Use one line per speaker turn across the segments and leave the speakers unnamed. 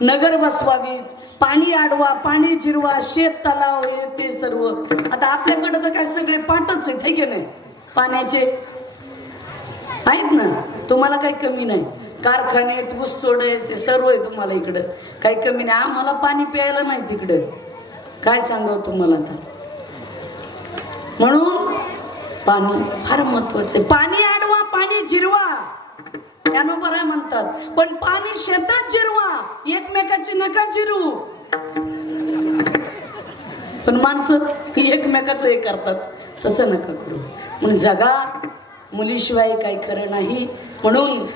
नगर बसवावीत पाणी आडवा पाणी जिरवा शेत तलाव हे ते सर्व. आता आपल्याकडे तर काय सगळे पाटच आहेत की नाही? पाण्याचे. आहेत ना? तुम्हाला काही कमी नाही. कारखाने आहेत ऊसतोड आहे ते सर्व आहे तुम्हाला इकडं. काही कमी नाही. आम्हाला पाणी प्यायला नाही तिकडं. काय सांगावं तुम्हाला आता? म्हणून पाणी फार महत्वाचं आहे. पाणी आडवा पाणी जिरवा. त्यानं म्हणतात. पण पाणी शेतात जिरवा. एकमेकाची नका जिरू. पण माणसं एकमेकाचं हे करतात. तसं नका करू. म्हणून जगा मुलीशिवाय काही खरं नाही. म्हणून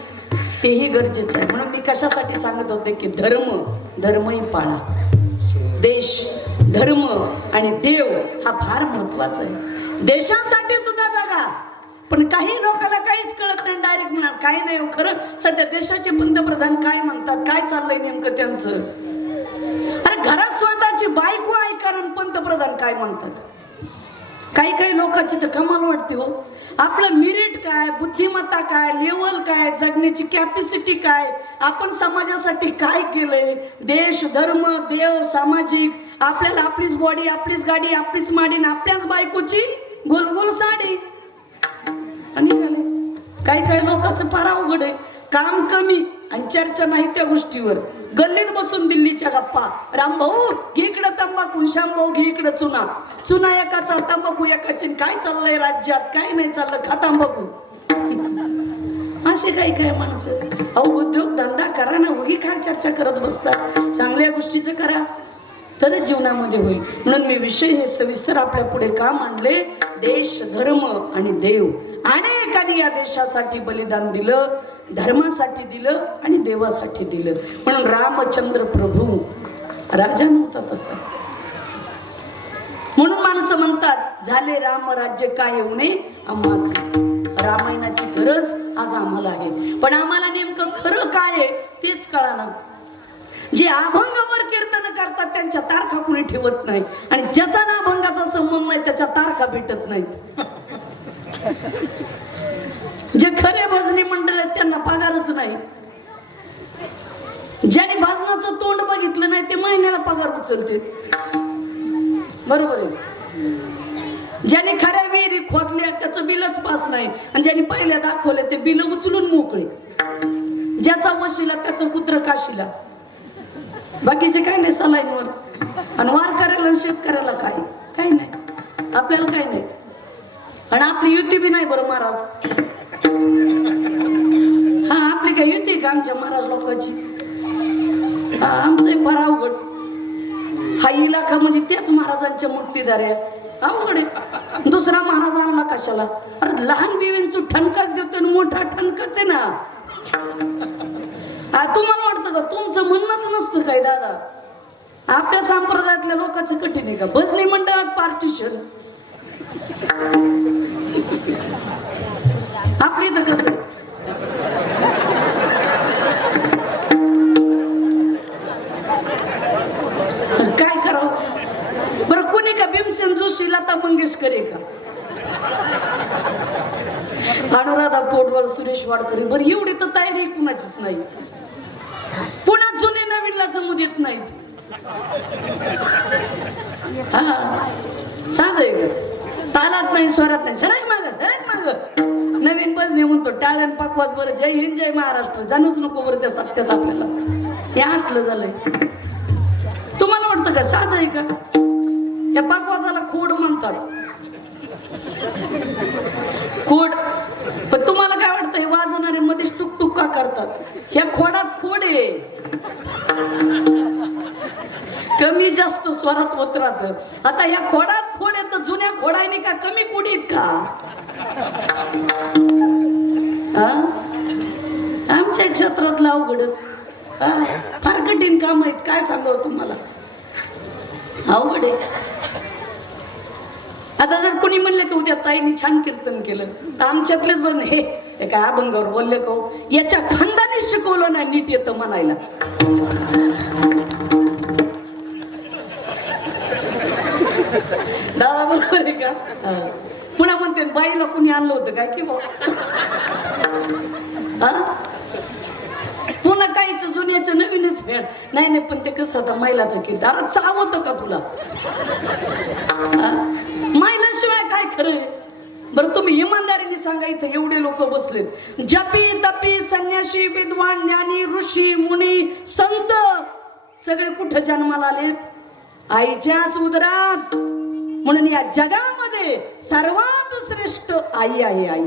तेही गरजेचं आहे. म्हणून मी कशासाठी सांगत होते की धर्म धर्मही पाळा. देश धर्म आणि देव हा फार महत्त्वाचा आहे. देशासाठी सुद्धा जगा. पण काही लोकांना काहीच कळत नाही डायरेक्ट म्हणणार काही नाही हो खरं सध्या देशाचे पंतप्रधान काय म्हणतात काय चाललंय नेमकं त्यांचं? अरे घरात स्वतःची बायको ऐका आणि पंतप्रधान काय म्हणतात? काही काही लोकांची तर कमाल वाटते हो. आपलं मिरिट काय बुद्धिमत्ता काय लेवल काय जगण्याची कॅपॅसिटी काय आपण समाजासाठी काय केलंय? देश धर्म देव सामाजिक आपल्याला आपलीच बॉडी आपलीच गाडी आपलीच माडी आणि आपल्याच बायकोची गोल गोल साडी. निघाले. काही काही लोकांचं फार अवघड आहे. काम कमी आणि चर्चा नाही त्या गोष्टीवर. गल्लीत बसून दिल्लीच्या गप्पा. रामभाऊ घे इकडं तंबाखू. श्यामभाऊ घे इकडं चुना. चुना एकाचा तंबाखू एकाची. काय चाललंय राज्यात? काय नाही चाललं? खा तंबाखू. असे काही काय माणसं? अहो उद्योग धंदा करा ना. उगी काय चर्चा करत बसतात तरच जीवनामध्ये होईल. म्हणून मी विषय हे सविस्तर आपल्या पुढे का मांडले? देश धर्म आणि देव. अनेकांनी या देशासाठी बलिदान दिलं धर्मासाठी दिलं आणि देवासाठी दिलं. म्हणून रामचंद्र प्रभू राजा नव्हता तसा. म्हणून माणसं म्हणतात झाले राम राज्य काय येऊ नये? रामायणाची गरज आज आम्हाला आहे. पण आम्हाला नेमकं खरं काय आहे तेच कळालं जे अभंगावर कीर्तन करतात त्यांच्या तारखा कुणी ठेवत नाही. आणि ज्याचा ना अभंगाचा संबंध नाही त्याच्या तारखा भेटत नाहीत. जे खरे भजनी मंडळ आहेत त्यांना पगारच नाही. ज्याने भाजनाचं तोंड बघितलं नाही ते महिन्याला पगार उचलते बरोबर आहे? ज्याने खऱ्या विहिरी खोदल्या त्याचं बिलच पास नाही. आणि ज्याने पहिल्या दाखवले ते बिल उचलून मोकळे. ज्याचा वशिला त्याचं कुत्र काशीला. बाकीचे काय नाही सलाईनवर आणि वारकऱ्याला आणि शेतकऱ्याला काय? काही नाही. आपल्याला काही नाही. आणि आपली युती बी नाही बरं महाराज. हा आपली काय युती का आमच्या महाराज लोकांची? हा आमचं फार अवघड. हा इलाका म्हणजे तेच महाराजांच्या मुक्तीदार आहे अवघड आहे. दुसरा महाराज आणला कशाला? अरे लहान बिवींचं ठणकाच देतो आणि मोठा ठणकाच आहे ना. तुम्हाला वाटतं का तुमचं म्हणणंच नसतं काय दादा? आपल्या संप्रदायातल्या लोकांचं कठीण आहे का? भजनी मंडळात पार्टीशन आपली तर कसं काय करावं? बरं कोणी का भीमसेन जोशी लता मंगेशकर आहे का? अनुराधा पोटवाल सुरेश वाडकर बरं एवढी तर तयारी कुणाचीच नाही. टाळण बरं. जय हिंद जय महाराष्ट्र. जाणूच नको बरं त्या सत्यात आपल्याला. हे असलं झालंय. तुम्हाला वाटतं का? साधं आहे का? या पाकवाजाला खोड म्हणतात. खोड. पण तुम्हाला काय वाटतं? हे वाजवणारे मध्येच टुक का करतात. ह्या खोडात खोड आहे. कमी जास्त स्वरात होत राहत आता ह्या खोडात खोड आहे तर जुन्या खोडायने का कमी कुडीत का? हा? आमच्या क्षेत्रातलं अवघडच. फार कठीण काम आहेत. काय सांगावं तुम्हाला? अवघड आहे. आता जर कोणी म्हणलं की उद्या ताईने छान कीर्तन केलं तर आमच्यातलेच बन हे ते काय अभंगावर बोलले का हो? याच्या खानदानी शिकवलं नाही नीट येतं म्हणायला. दादा बरोबर आहे का? हा. पुन्हा म्हणते बाईला कुणी आणलं होतं काय की बा? हा? पुन्हा जुन्याचं नवीनच फेड नाही नाही पण ते कसं आता मैलाचं की दारात चावतं का तुला? मैलाशिवाय काय खरंय बरं तुम्ही इमानदारीने सांगा इथं एवढे लोक बसलेत. जपी तपी संन्यासी विद्वान ज्ञानी ऋषी मुनी संत सगळे कुठं जन्माला आलेत आईच्याच उदरात. म्हणून या जगामध्ये सर्वात श्रेष्ठ आई आहे आई.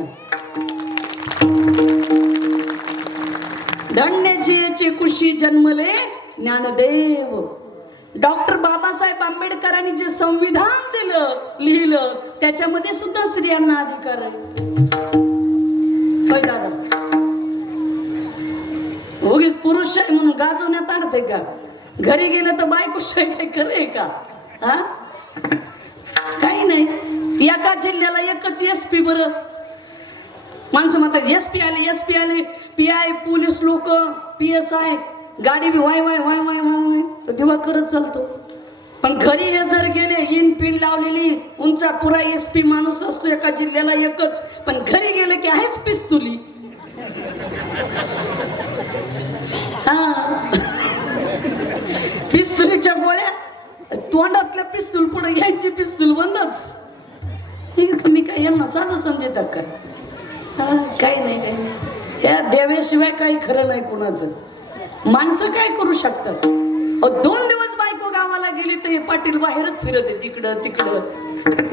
धन्याची कुशी जन्मले ज्ञानदेव. डॉक्टर बाबासाहेब आंबेडकरांनी जे संविधान दिलं लिहिलं त्याच्यामध्ये सुद्धा स्त्रियांना अधिकार आहे. दादा? उगीच पुरुष आहे म्हणून गाजवण्यात आणते का? घरी गेलं तर बायकोशिवाय काय खरंय का? हा? काही नाही. एका जिल्ह्याला एकच एस पी बरं. माणसं म्हणतात एस पी आले एस पी आले. पी आय पोलीस लोक पी एस आय गाडी बी वाय वाय वाय वाय वाय वाय. तो दिवा करत चालतो. पण घरी हे जर गेले इन पिन लावलेली उंचा पुरा एस पी माणूस असतो एका जिल्ह्याला एकच. पण घरी गेलं की आहेच पिस्तुली. हा. पिस्तुलीच्या गोळ्या तोंडातल्या पिस्तूल पुढे घ्यायची पिस्तूल बंदच. तुम्ही काय यांना साधं समजतात काय काही नाही काही नाही. या देव्याशिवाय काही खरं नाही कुणाचं. माणसं काय करू शकतात? अहो, दोन दिवस बायको गावाला गेली तर हे पाटील बाहेरच फिरत आहे तिकडं तिकडं.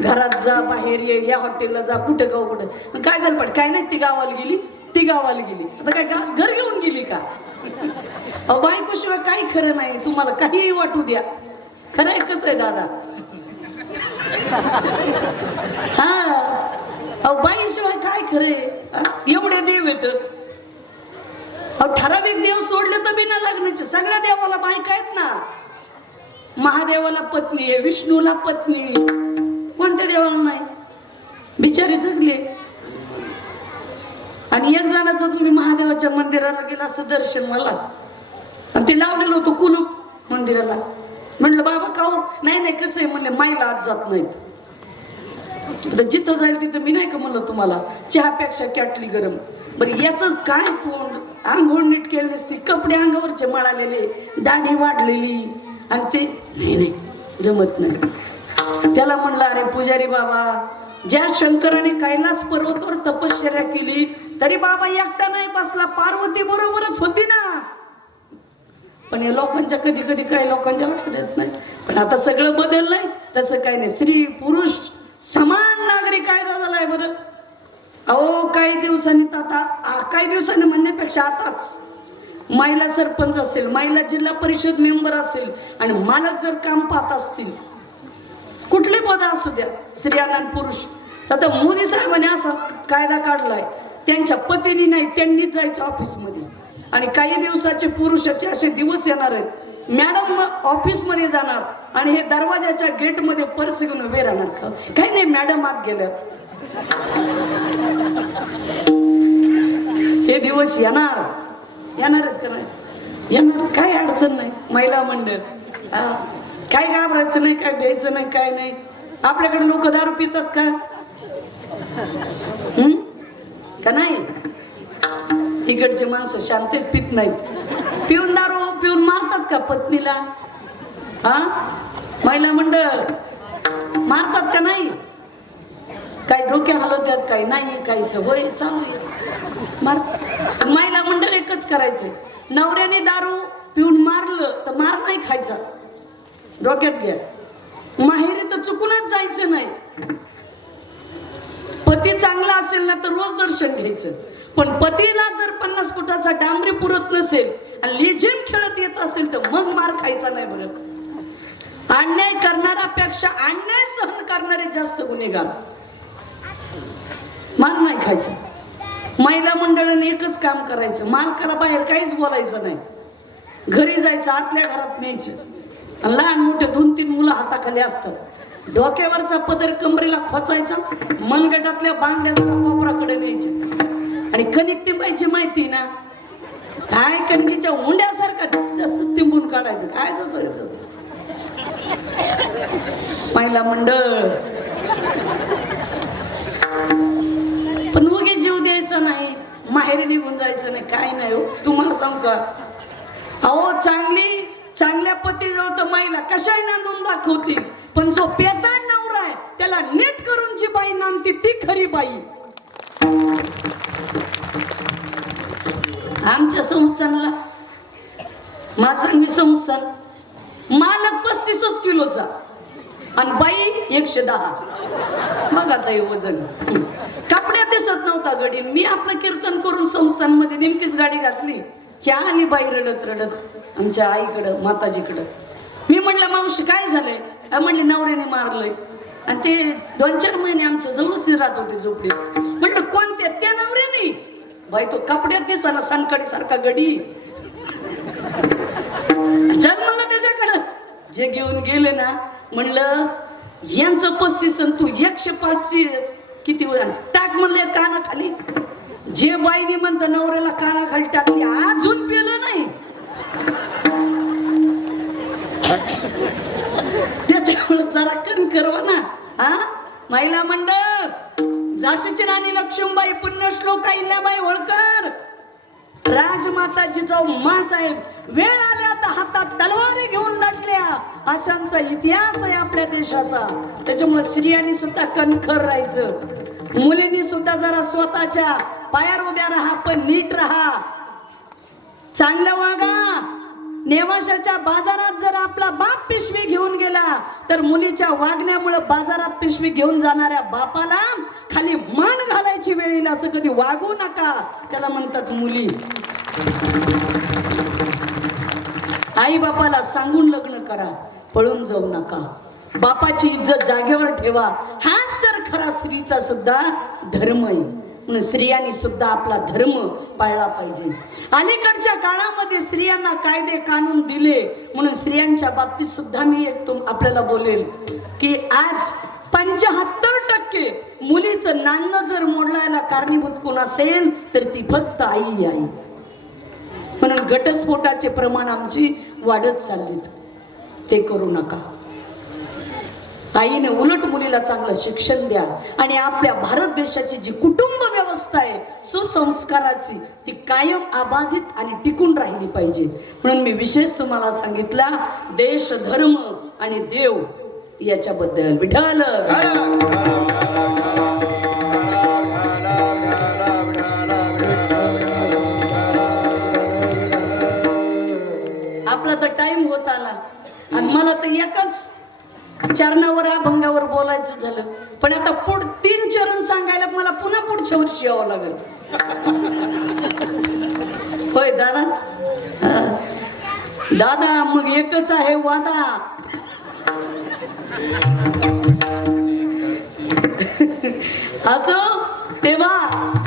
घरात जा बाहेर ये या हॉटेलला जा कुठं गाव कुठं काय झालं पण काय नाही ती गावाला गेली? ती गावाला गेली. आता काय गा- घर घेऊन गेली का? अहो बायकोशिवाय काही खरं नाही. तुम्हाला काहीही वाटू द्या. खरं आहे कसं आहे दादा? हा. अहो बाईशिवाय खरे एवढे देव येत अहो ठराविक देव सोडले तर बिना लग्नाचे. सगळ्या देवाला बायका आहेत ना. महादेवाला पत्नी आहे विष्णूला पत्नी कोणत्या देवाला नाही? बिचारी जगले. आणि एक जणाचं तुम्ही महादेवाच्या मंदिराला गेला असं दर्शन मला. आणि ते लावलेलं होतं कुलूप मंदिराला. म्हणलं बाबा का हो? नाही नाही कसं आहे? म्हणले माईला आत जात नाहीत. आता जिथं जाईल तिथं मी नाही का म्हणलं तुम्हाला? चहापेक्षा कॅटली गरम. बरं याच काय तोंड? आंघोळ नीट केली नसती कपडे अंगावरचे मळालेले दांडी वाढलेली आणि ते नाही नाही जमत नाही. त्याला म्हणलं अरे पुजारी बाबा ज्या शंकराने कैलास पर्वतावर तपश्चर्या केली तरी बाबा एकटा नाही बसला पार्वती बरोबरच होती ना. पण या लोकांच्या कधी कधी काही लोकांच्या लक्षात येत नाही. पण आता सगळं बदललंय तसं काही नाही. स्त्री पुरुष समान नागरी कायदा झालाय बरं? अहो काही दिवसांनी तर आता काही दिवसांनी म्हणण्यापेक्षा आताच. महिला सरपंच असेल महिला जिल्हा परिषद मेंबर असेल आणि मालक जर काम पाहत असतील कुठले पद असू द्या स्त्रियांना पुरुष. आता मोदी साहेबांनी असा कायदा काढलाय त्यांच्या पतीने नाही त्यांनीच जायचं ऑफिसमध्ये आणि काही दिवसाचे पुरुषाचे असे दिवस येणार आहेत. मॅडम ऑफिसमध्ये जाणार आणि हे दरवाजाच्या गेटमध्ये पर्स घेऊन उभे राहणार का? काही नाही मॅडम आत गेलं हे दिवस येणार. येणार येणार काय अडचण नाही महिला मंडळ. काय घाबरायचं नाही काय द्यायचं नाही काय नाही. आपल्याकडे लोक दारू पितात का? हम्म? का नाही? इकडचे माणसं शांतीत पित नाहीत. पिऊन दारू पिऊन मारतात का पत्नीला? हा? महिला मंडळ मारतात का नाही? काही डोक्या हलवत्यात काही नाही काहीच होय चालू आहे. मार महिला मंडळ एकच करायचं नवऱ्याने दारू पिऊन मारलं तर मार नाही खायचा. डोक्यात घ्या. माहेरी तर चुकूनच जायचं नाही. पती चांगला असेल ना तर रोज दर्शन घ्यायचं. पण पतीला जर पन्नास फुटाचा डांबरी पुरत नसेल आणि लेझिम खेळत येत असेल तर मग मार खायचा नाही बरं. अन्याय करणाऱ्यापेक्षा अन्याय सहन करणारे जास्त गुन्हेगार. मार नाही खायचा. महिला मंडळाने एकच काम करायचं. मालकाला बाहेर काहीच बोलायचं नाही. घरी जायचं आतल्या घरात न्यायचं. लहान मोठे दोन तीन मुलं हाताखाली असतात. डोक्यावरचा पदर कमरेला खोचायचा. मनगटातल्या बांगड्या जरा कोपराकडे न्यायच्या. आणि कणिक तिंबायची माहिती ना? काय कणकीच्या हुंड्यासारखा जसं तिंबून काढायचं काय जसं तसं. महिला मंडळ. पण उगे जीव द्यायचा नाही माहेर निघून जायचं नाही काय नाही हो. तुम्हाला सांगू का? अहो चांगली चांगल्या पतीजवळ तर महिला कशाही नांदून दाखवतील पण जो पेटाण नवरा आहे त्याला नीट करून जी बाई नांदती ती खरी बाई. आमच्या संस्थानला. माझं संस्थान. मालक पस्तीसच किलोचा आणि बाई एकशे दहा. मग आता हे वजन. कपड्यात दिसत नव्हता गडीन. मी आपलं कीर्तन करून संस्थांमध्ये नेमकीच गाडी घातली. ह्या आली बाई रडत रडत आमच्या आईकडं माताजीकडं. मी म्हटलं मावशी काय झालंय? म्हणली नवऱ्याने मारलंय. आणि ते दोन चार महिने आमच्या जवळच राहत होते झोपडीत. म्हटलं कोणत्या त्या बाई तो कपड्यात दिसाना सनकडी सारखा गडी. जन्मला त्याच्याकडं. जे घेऊन गेले ना म्हणलं यांचं पस्तीस आणि तू एकशे पाचशेच. किती वजन? टाक म्हणलं कानाखाली. जे बाईने म्हणतं नवऱ्याला कानाखाली टाकली अजून पिलं नाही. त्याच्यामुळे जरा कण करवा ना. हा? महिला मंडळ. झाशीची राणी लक्ष्मीबाई पुण्यश्लोक बाई होळकर. राजमाताजीचा मान साहेब वेळ आल्या तर हातात तलवारी घेऊन लढल्या. अशांचा इतिहास आहे आपल्या देशाचा. त्याच्यामुळे स्त्रियांनी सुद्धा कणखर राहायचं. मुलींनी सुद्धा जरा स्वतःच्या पायावर उभ्या राहा पण नीट राहा. चांगलं वागा. नेवाशाच्या बाजारात जर आपला बाप पिशवी घेऊन गेला तर मुलीच्या वागण्यामुळे बाजारात पिशवी घेऊन जाणाऱ्या बापाला खाली मान घालायची वेळ येईल असं कधी वागू नका. त्याला म्हणतात मुली. आई बापाला सांगून लग्न करा पळून जाऊ नका. बापाची इज्जत जागेवर ठेवा. हाच तर खरा स्त्रीचा सुद्धा धर्म आहे म्हणून स्त्रियांनी सुद्धा आपला धर्म पाळला पाहिजे. अलीकडच्या काळामध्ये स्त्रियांना कायदे कानून दिले म्हणून स्त्रियांच्या बाबतीत सुद्धा मी एक तुम आपल्याला बोलेल की आज पंच्याहत्तर टक्के मुलीचं नाणं जर मोडलायला कारणीभूत कोण असेल तर ती फक्त आई आई. म्हणून घटस्फोटाचे प्रमाण आमची वाढत चाललीत. ते करू नका. आईने उलट मुलीला चांगलं शिक्षण द्या. आणि आपल्या भारत देशाची जी कुटुंब व्यवस्था आहे सुसंस्काराची ती कायम अबाधित आणि टिकून राहिली पाहिजे. म्हणून मी विशेष तुम्हाला सांगितला देश धर्म आणि देव याच्याबद्दल. विठल आपला तर टाइम होत आला. आणि मला तर एकच चरणावर अभंगावर बोलायचं झालं. पण आता पुढ तीन चरण सांगायला मला पुन्हा पुढच्या वर्षी यावं लागेल. होय दादा? दादा मग एकच आहे वादा. असो? तेव्हा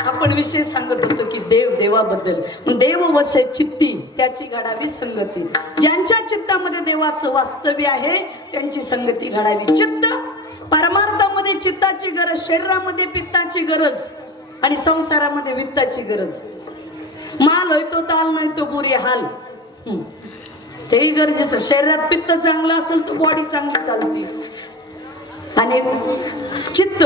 आपण विषय सांगत होतो की देव देवाबद्दल. देव वसे चित्ती त्याची घडावी संगती. ज्यांच्या चित्तामध्ये देवाचं वास्तव्य आहे त्यांची संगती घडावी चित्त. परमार्थामध्ये चित्ताची गरज शरीरामध्ये पित्ताची गरज आणि संसारामध्ये वित्ताची गरज. माल होयतो ताल नाही तो बोरी हाल. तेही गरजेचं. शरीरात पित्त चांगलं असेल तर बॉडी चांगली चालते. आणि चित्त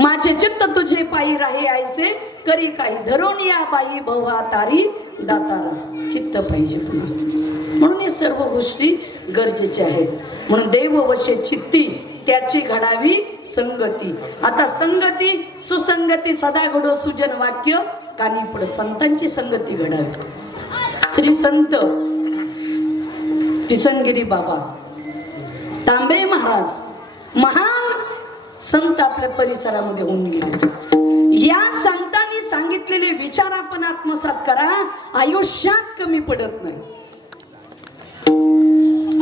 माझे चित्त तुझे पायी राहे ऐसे करी काही धरून या बाई भवा तारी दातारा. चित्त पाहिजे पुन्हा. म्हणून हे सर्व गोष्टी गरजेच्या आहेत. म्हणून देव वशे चित्ती त्याची घडावी संगती. आता संगती सुसंगती सदा घडो सुजन वाक्य कानी पड संतांची संगती घडावी. श्री संत किसनगिरी बाबा तांबे महाराज महान संत आपल्या परिसरामध्ये होऊन गेले या संतांनी सांगितलेले विचार आपण आत्मसात करा. आयुष्यात कमी पडत नाही.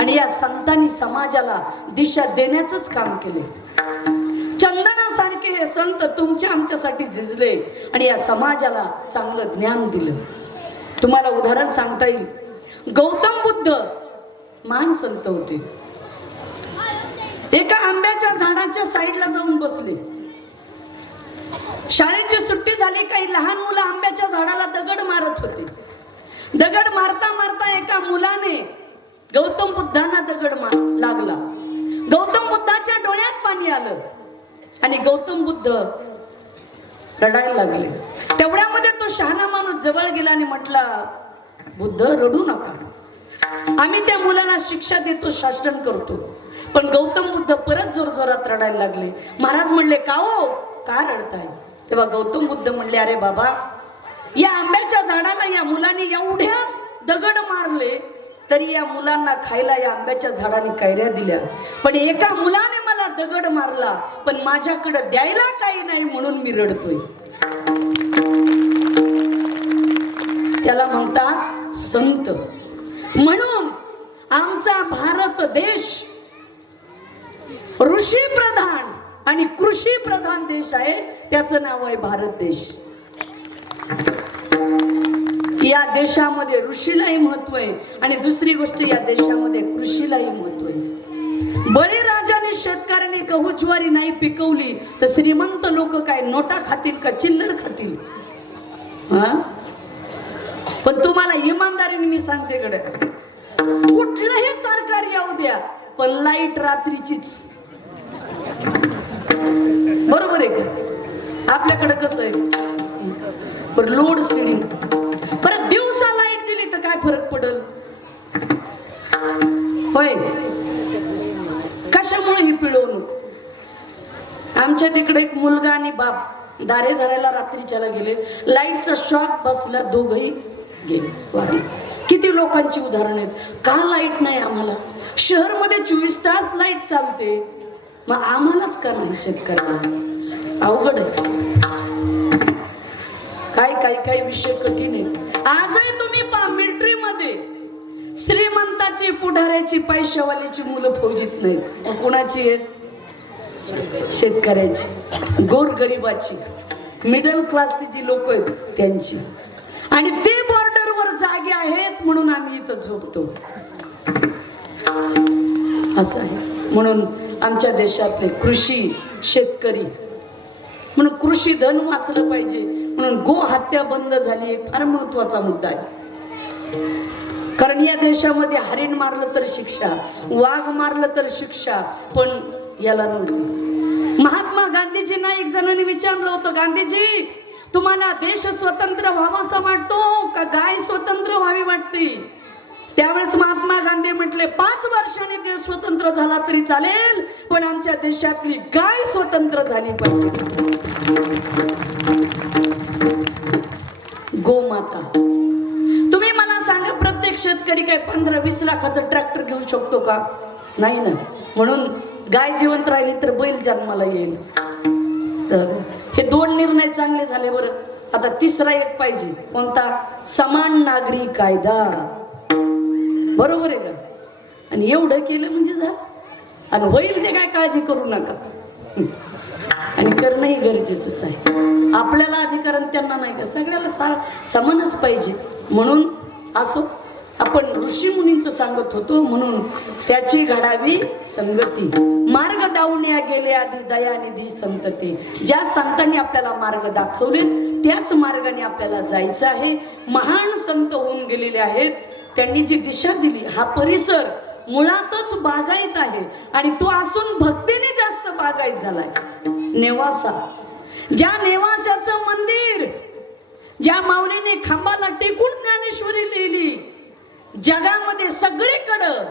आणि या संतांनी समाजाला दिशा देण्याच काम केले. चंदनासारखे हे संत तुमच्या आमच्यासाठी झिजले आणि या समाजाला चांगलं ज्ञान दिलं. तुम्हाला उदाहरण सांगता येईल. गौतम बुद्ध महान संत होते. एका आंब्याच्या झाडाच्या साईडला जाऊन बसले. शाळेची सुट्टी झाली काही लहान मुलं आंब्याच्या झाडाला दगड मारत होते. दगड मारता मारता एका मुलाने गौतम बुद्धांना दगड मार लागला. गौतम बुद्धाच्या डोळ्यात पाणी आलं आणि गौतम बुद्ध रडायला लागले. तेवढ्यामध्ये तो शहाणा माणूस जवळ गेला आणि म्हटला बुद्ध रडू नका. आम्ही त्या मुलाला शिक्षा देतो शासन करतो. पण गौतम बुद्ध परत जोरजोरात रडायला लागले. महाराज म्हणले का हो? का रडताय? तेव्हा गौतम बुद्ध म्हणले अरे बाबा या आंब्याच्या झाडाला या मुलाने एवढ्या दगड मारले तरी या मुलांना खायला या आंब्याच्या झाडाने कैऱ्या दिल्या. पण एका मुलाने मला दगड मारला पण माझ्याकडे द्यायला काही नाही म्हणून मी रडतोय. त्याला म्हणतात संत म्हणून आमचा भारत देश ऋषी प्रधान आणि कृषी प्रधान देश आहे त्याचं नाव आहे भारत देश. या देशामध्ये ऋषीलाही महत्त्व आहे आणि दुसरी गोष्ट या देशामध्ये कृषीलाही महत्त्व आहे. बळीराजाने शेतकऱ्याने गहू ज्वारी नाही पिकवली तर श्रीमंत लोक काय नोटा खातील का चिल्लर खातील? हा? पण तुम्हाला इमानदारीने मी सांगते कडे कुठलंही सरकार येऊ द्या पण लाइट रात्रीचीच बरोबर आहे का? आपल्याकडे कसं आहे? पर लोड सिडी परत दिवसा लाइट दिली तर काय फरक पडल? होय. कशामुळे ही पिळवणूक? आमच्या तिकडे एक मुलगा आणि बाप दारे धरायला रात्रीच्याला गेले. लाईटचा शॉक बसला दोघही गेले. किती लोकांची उदाहरण आहेत. का लाइट नाही आम्हाला? शहरमध्ये चोवीस तास लाइट चालते. मग आम्हालाच का नाही शेतकऱ्यांना. अवघड आहे. काय काय काही विषय कठीण आहे. आजही तुम्ही पहा मिलिटरी मध्ये श्रीमंताची पुढाऱ्याची पैशावाल्याची मुलं फौजीत नाहीत. कोणाची आहेत? शेतकऱ्याची. गोरगरिबाची मिडल क्लासची जी लोक आहेत त्यांची. आणि ते बॉर्डरवर जागे आहेत म्हणून आम्ही इथं झोपतो. असं आहे. म्हणून आमच्या देशातले कृषी शेतकरी. म्हणून कृषी धन वाचलं पाहिजे. म्हणून गो हत्या बंद झाली एक फार महत्त्वाचा मुद्दा आहे. कारण या देशामध्ये हरिण मारलं तर शिक्षा वाघ मारलं तर शिक्षा पण याला नव्हती. महात्मा गांधीजींना एक जणांनी विचारलं होतं गांधीजी तुम्हाला देश स्वतंत्र व्हावासा वाटतो का? गाय स्वतंत्र व्हावी वाटते? त्यावेळेस महात्मा गांधी म्हटले पाच वर्षाने देश स्वतंत्र झाला तरी चालेल पण आमच्या देशातली गाय स्वतंत्र झाली पाहिजे. गोमाता तुम्ही मला सांगा प्रत्येक शेतकरी काय पंधरा वीस लाखाचं ट्रॅक्टर घेऊ शकतो का? नाही ना. म्हणून गाय जिवंत राहिली तर बैल जन्माला येईल. तर हे दोन निर्णय चांगले झाले बरं. आता तिसरा एक पाहिजे कोणता? समान नागरी कायदा. बरोबर आहे का आणि एवढं केलं म्हणजे जा. आणि होईल ते काय काळजी करू नका. आणि करणंही गरजेचंच आहे. आपल्याला अधिकारण त्यांना नाही का? सगळ्याला सा समानच पाहिजे. म्हणून असो आपण ऋषी मुनींचं सांगत होतो म्हणून त्याची घडावी संगती. मार्ग दावण्या गेले आधी दयानिधी संतती. ज्या संतांनी आपल्याला मार्ग दाखवले त्याच मार्गाने आपल्याला जायचं आहे. महान संत होऊन गेलेले आहेत. त्यांनी जी दिशा दिली हा परिसर मुळातच बागायत आहे आणि तो असून भक्तीने जास्त बागायत झालाय. नेवासा. ज्या नेवासाचं मंदिर ज्या माऊलीने खांबाला टेकून ज्ञानेश्वरी लिहिली जगामध्ये सगळीकडं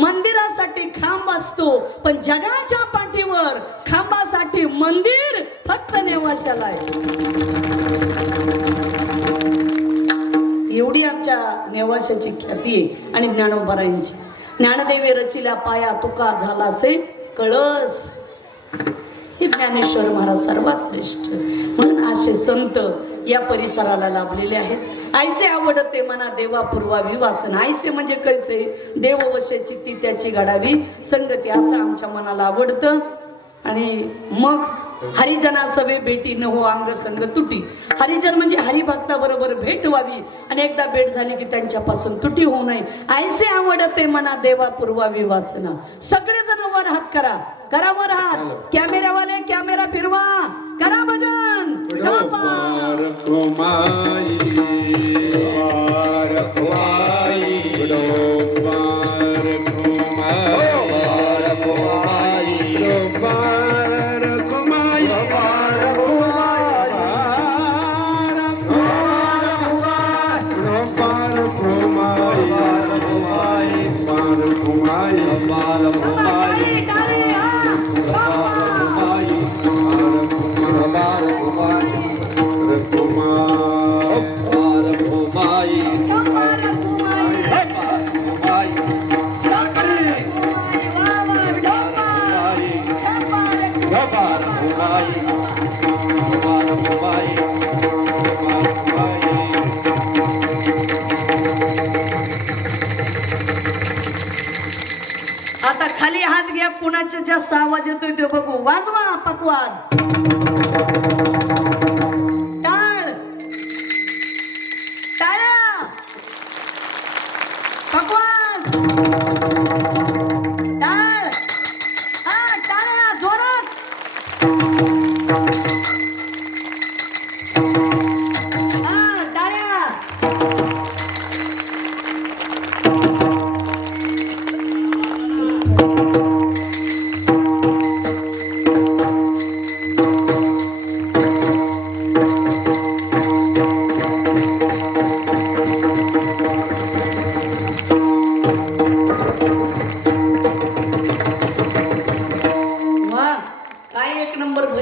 मंदिरासाठी खांब असतो पण जगाच्या पाठीवर खांबासाठी मंदिर फक्त नेवाशाला आहे. एवढी आमच्या नेवाशाची ख्याती आहे आणि ज्ञानोबरायांची ज्ञानदेवी रचिला पाया तुका झाला असे कळस. हे ज्ञानेश्वर महाराज सर्वात श्रेष्ठ. म्हणून असे संत या परिसराला लाभलेले आहेत. आयसे आवडते मना देवा पूर्वा विवासन. आयसे म्हणजे कैसे? देव ती त्याची घडावी. संगती असं आमच्या मनाला आवडतं. आणि मग हरिजना सवे भेटी न हो अंग संग तुटी. हरिजन म्हणजे हरिभक्ता बरोबर भेट व्हावी. आणि एकदा भेट झाली की त्यांच्यापासून तुटी होऊ नये. आयसे आवडते मना देवा पूर्वावी वासना सगळे जण वर हात करा. करा वर हात. हात घ्या कुणाच्या ज्या आवाज येतोय तो बघू. वाजवा पकवाज.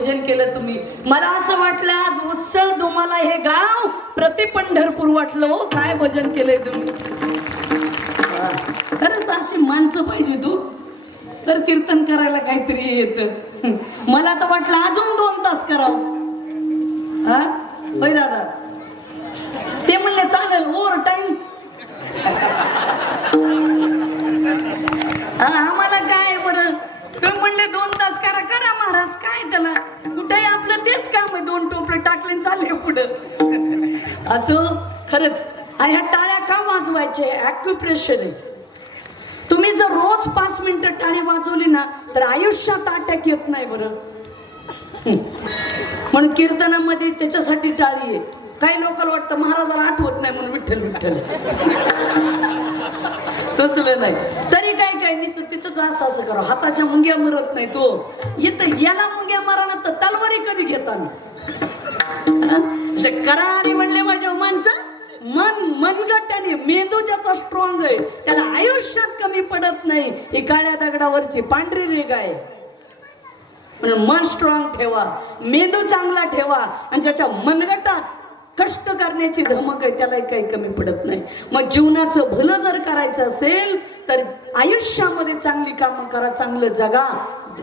भजन केलं तुम्ही. मला असं वाटलं आज उत्सळ तुम्हाला हे गाव प्रति पंढरपूर वाटलं हो काय भजन केलंय तुम्ही? खरंच अशी माणसं पाहिजे तू. तर कीर्तन करायला काहीतरी येत. मला तर वाटलं अजून दोन तास करावं. हा? होय दादा. ते म्हणले चालेल ओव्हर टाइम हा, आम्हाला काय तुम्ही म्हणले दोन तास करा करा महाराज काय त्याला? कुठेही आपलं तेच काम आहे दोन टोपले टाकले चालले पुढं. असं खरंच. आणि ह्या टाळ्या का वाजवायचे ॲक्युप्रेशर आहे. तुम्ही जर रोज पाच मिनिटं टाळी वाजवली ना तर आयुष्यात अटॅक येत नाही बरं. म्हणून कीर्तनामध्ये त्याच्यासाठी टाळी आहे. काही लोकांना वाटतं महाराजाला आठवत नाही म्हणून विठ्ठल विठ्ठल. तसलं नाही. तरी काय काय नुसतं तिथंच असं असं करा. हाताच्या मुंग्या मरत नाही तो. इथं याला मुंग्या मरा ना तर तलवारी कधी घेता करा आणि म्हणले माझ्या हो माणसं. मन मनगट्याने मेंदू ज्याचा स्ट्रॉंग आहे त्याला आयुष्यात कमी पडत नाही. ही काळ्या दगडावरची पांढरी रेग आहे. म्हणून मन स्ट्रॉंग ठेवा. मेंदू चांगला ठेवा. आणि ज्याच्या मनगटात कष्ट करण्याची धमक आहे त्यालाही काही कमी पडत नाही. मग जीवनाचं भलं जर करायचं असेल तर आयुष्यामध्ये चांगली कामं करा चांगलं जगा.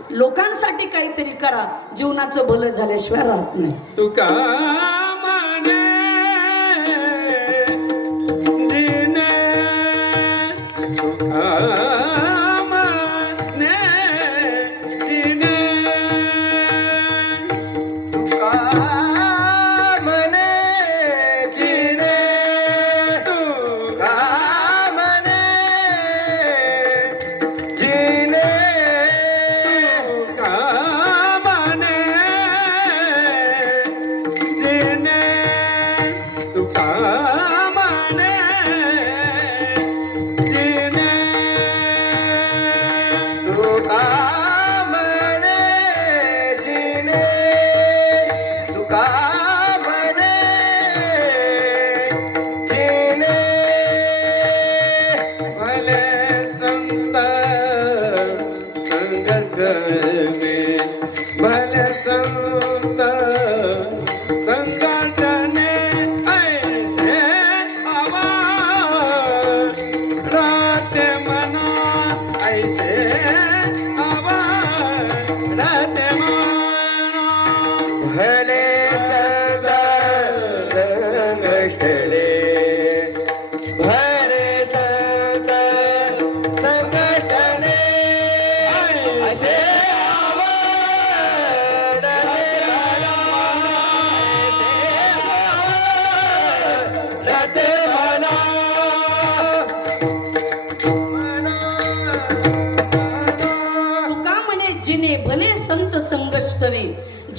लोकांसाठी काहीतरी करा. जीवनाचं भलं झाल्याशिवाय राहत नाही.
तुका माने दिने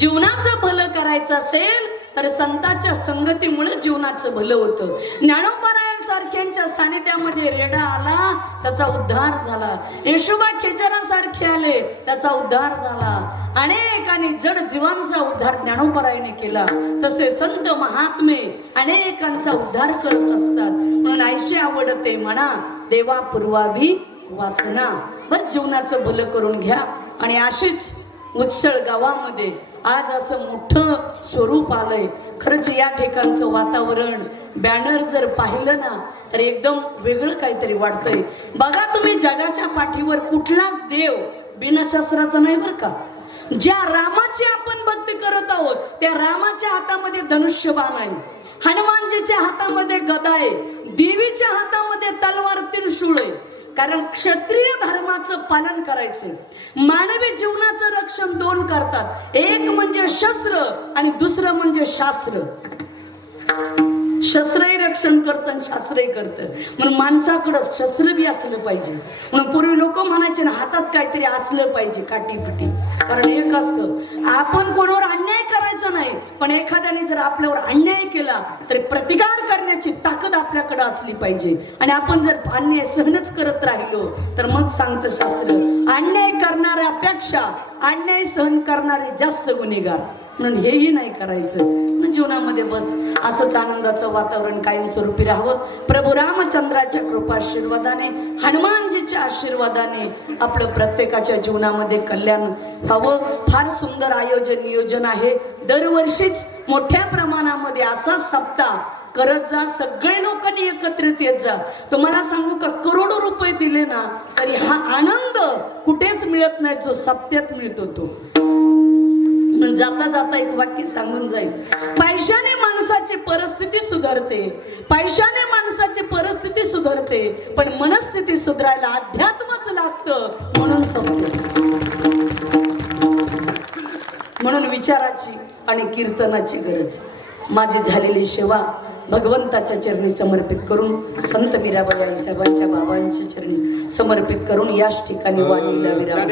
जीवनाचं भलं करायचं असेल तर संतांच्या संगतीमुळे जीवनाचं भलं होतं. ज्ञानोपरायांसारख्यांच्या सानिध्यामध्ये रेडा आला त्याचा उद्धार झाला. येशोबा खेचरासारखे आले त्याचा उद्धार झाला. अनेकांनी जड जीवांचा उद्धार ज्ञानोपरायने केला. तसे संत महात्मे अनेकांचा उद्धार करत असतात. म्हणून आयशी आवडते म्हणा देवा पूर्वाभी वासना. बस जीवनाचं भलं करून घ्या. आणि अशीच उत्सळ गावामध्ये आज असं मोठं स्वरूप आलंय. खरंच या ठिकाणचं वातावरण बॅनर जर पाहिलं ना तर एकदम वेगळं काहीतरी वाटतंय. बघा तुम्ही जगाच्या पाठीवर कुठलाच देव बिनाशास्त्राचा नाही बरं का? ज्या रामाची आपण भक्ती करत आहोत त्या रामाच्या हातामध्ये धनुष्यबाण आहे. हनुमानजीच्या हातामध्ये गदा आहे. देवीच्या हातामध्ये तलवार त्रिशूळ आहे. कारण क्षत्रिय धर्माचं पालन करायचं मानवी जीवनाचं रक्षण दोन करतात. एक म्हणजे शस्त्र आणि दुसरं म्हणजे शास्त्र. शस्त्रही रक्षण करतं आणि शास्त्रही करतं. म्हणून माणसाकडं शस्त्र बी असलं पाहिजे. म्हणून पूर्वी लोक म्हणायचे ना हातात काहीतरी असलं पाहिजे काठीपिटी कारण एक असतं आपण कोणावर अन्याय करायचा नाही पण एखाद्याने जर आपल्यावर अन्याय केला तर प्रतिकार करण्याची ताकद आपल्याकडे असली पाहिजे. आणि आपण जर अन्याय सहनच करत राहिलो तर मग सांगतं शास्त्र अन्याय करणाऱ्यापेक्षा अन्याय सहन करणारे जास्त गुन्हेगार. म्हणून हेही नाही करायचं. म्हणून जीवनामध्ये बस. असंच आनंदाचं वातावरण कायमस्वरूपी राहावं. प्रभू रामचंद्राच्या कृपा आशीर्वादाने हनुमानजीच्या आशीर्वादाने आपलं प्रत्येकाच्या जीवनामध्ये कल्याण व्हावं. फार सुंदर आयोजन नियोजन आहे. दरवर्षीच मोठ्या प्रमाणामध्ये असा सप्ताह करत जा. सगळे लोकांनी एकत्रित येत जा. तुम्हाला सांगू का करोडो रुपये दिले ना तरी हा आनंद कुठेच मिळत नाही जो सप्त्यात मिळतो तो. पण जाता जाता एक वाक्य सांगून जाईल. पैशाने माणसाची परिस्थिती सुधारते. पैशाने माणसाची परिस्थिती सुधारते. पण मनस्थिती सुधारायला अध्यात्मच लागतं म्हणून संपत म्हणून विचाराची आणि कीर्तनाची गरज. माझी झालेली सेवा भगवंताच्या चरणी समर्पित करून संत मीराबाई आई साहेबांच्या बाबांच्या चरणी समर्पित करून याच ठिकाणी वाणीला विराम.